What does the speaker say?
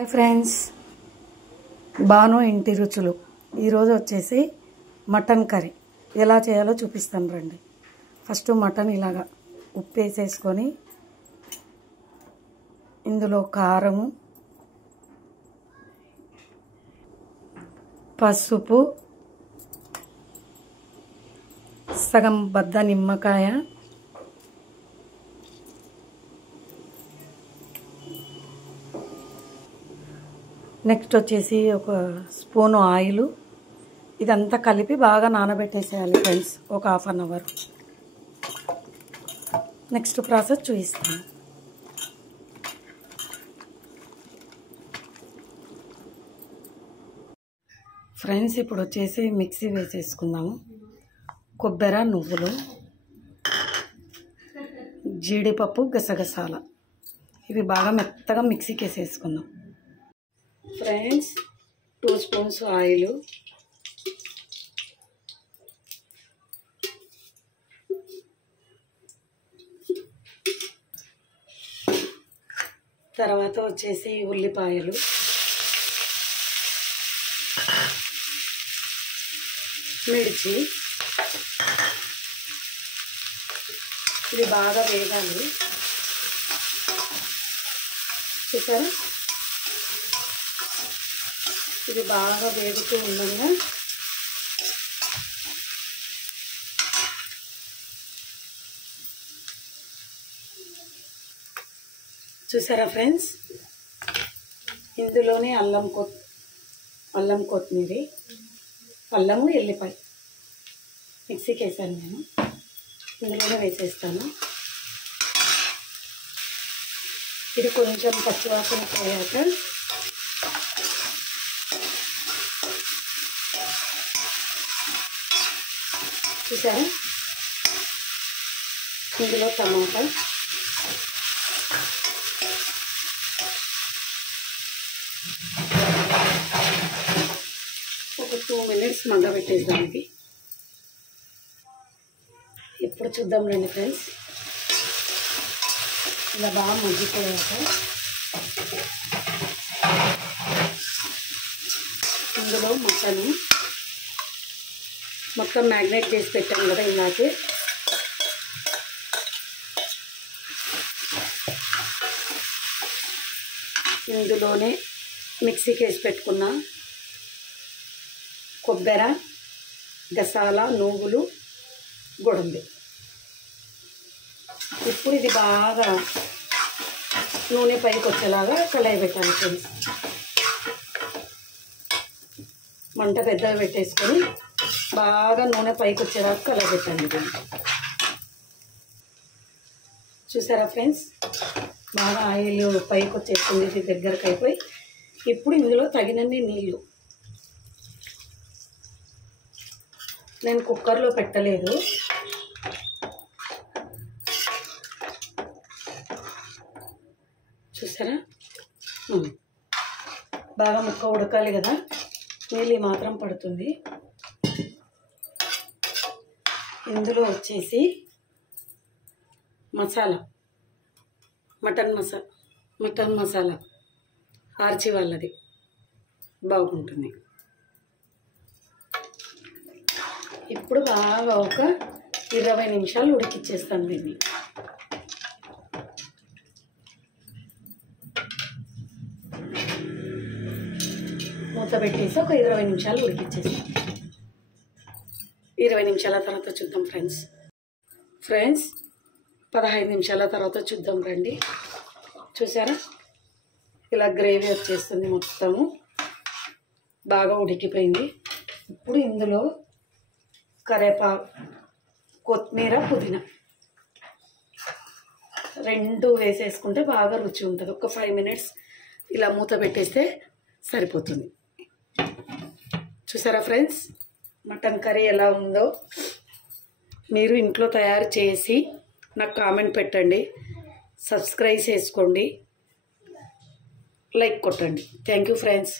Hi friends, Banu ఇంటి రుచులు. ఈరోజు వచ్చేసి మటన్ కర్రీ ఎలా చేయాలో చూపిస్తాను రండి. ఫస్ట్ మటన్ ఇలాగా ఉప్పు వేసేసుకొని ఇందులో కారము, పసుపు, సగం బద్ద నిమ్మకాయ, నెక్స్ట్ వచ్చేసి ఒక స్పూను ఆయిల్. ఇదంతా కలిపి బాగా నానబెట్టేసేయాలి ఫ్రెండ్స్, ఒక half an hour. Next process చూపిస్తాను. ఫ్రెండ్స్, ఇప్పుడు వచ్చేసి మిక్సీ వేసేసుకుందాము. కొబ్బరి, నువ్వులు, జీడిపప్పు, గసగసాల ఇవి బాగా మెత్తగా మిక్సీకి వేసేసుకుందాం. ఫ్రెండ్స్, 2 స్పూన్స్ ఆయిల్, తర్వాత వచ్చేసి ఉల్లిపాయలు, మిర్చి, ఇది బాగా వేగాలి. చూసారా, ఇది బాగా వేగుతూ ఉండగా చూసారా ఫ్రెండ్స్, ఇందులోనే అల్లం కొత్తిమీర, అల్లము, ఎల్లిపాయ మిక్సీకి వేసాను నేను. ఇందులోనే వేసేస్తాను. ఇది కొంచెం పచ్చివాసన పోయాక చూసారా, ఇందులో టమాటా, ఒక 2 మినిట్స్ మగ్గబెట్టేద్దాం. ఇది ఇప్పుడు చూద్దాం రండి ఫ్రెండ్స్. ఇలా బాగా మగ్గిపోయాక ఇందులో మటన్ మొత్తం మ్యాగ్నేట్ చేసి పెట్టాను కదా ఇందాకే, ఇందులోనే మిక్సీకి వేసి పెట్టుకున్న కొబ్బరి, గసాల, నువ్వులు, గొడుంబి. ఇప్పుడు ఇది బాగా నూనె పైకి వచ్చేలాగా కళాయి పెట్టాలి ఫ్రెండ్స్. మంట పెద్దగా పెట్టేసుకొని బాగా నూనె పైకి వచ్చేలాగా కళాయి పెట్టండి. చూసారా ఫ్రెండ్స్, బాగా ఆయిల్ పైకి వచ్చేస్తుంది, ఇది దగ్గరకు అయిపోయి. ఇప్పుడు ఇందులో తగినన్ని నీళ్ళు. నేను కుక్కర్లో పెట్టలేదు, చూసారా, బాగా ముక్క ఉడకాలి కదా, నీళ్ళు మాత్రం పడుతుంది. ఇందులో వచ్చేసి మసాలా, మటన్ మసాలా ఆర్చి వాళ్ళది బాగుంటుంది. ఇప్పుడు బాగా ఒక 20 నిమిషాలు ఉడికిచ్చేస్తాను దీన్ని. మూత పెట్టేసి ఒక 20 నిమిషాలు ఉడికిచ్చేస్తాను. 20 నిమిషాల తర్వాత చూద్దాం ఫ్రెండ్స్. 15 నిమిషాల తర్వాత చూద్దాం రండి. చూసారా, ఇలా గ్రేవీ వచ్చేస్తుంది, మొత్తము బాగా ఉడికిపోయింది. ఇప్పుడు ఇందులో కరివేపాకు, కొత్తిమీర, పుదీనా 2 వేసేసుకుంటే బాగా రుచి ఉంటుంది. ఒక 5 మినిట్స్ ఇలా మూత పెట్టేస్తే సరిపోతుంది. చూసారా ఫ్రెండ్స్, మటన్ కర్రీ ఎలా ఉందో మీరు ఇంట్లో తయారు చేసి నాకు కామెంట్ పెట్టండి, సబ్స్క్రైబ్ చేసుకోండి, లైక్ కొట్టండి. Thank you friends.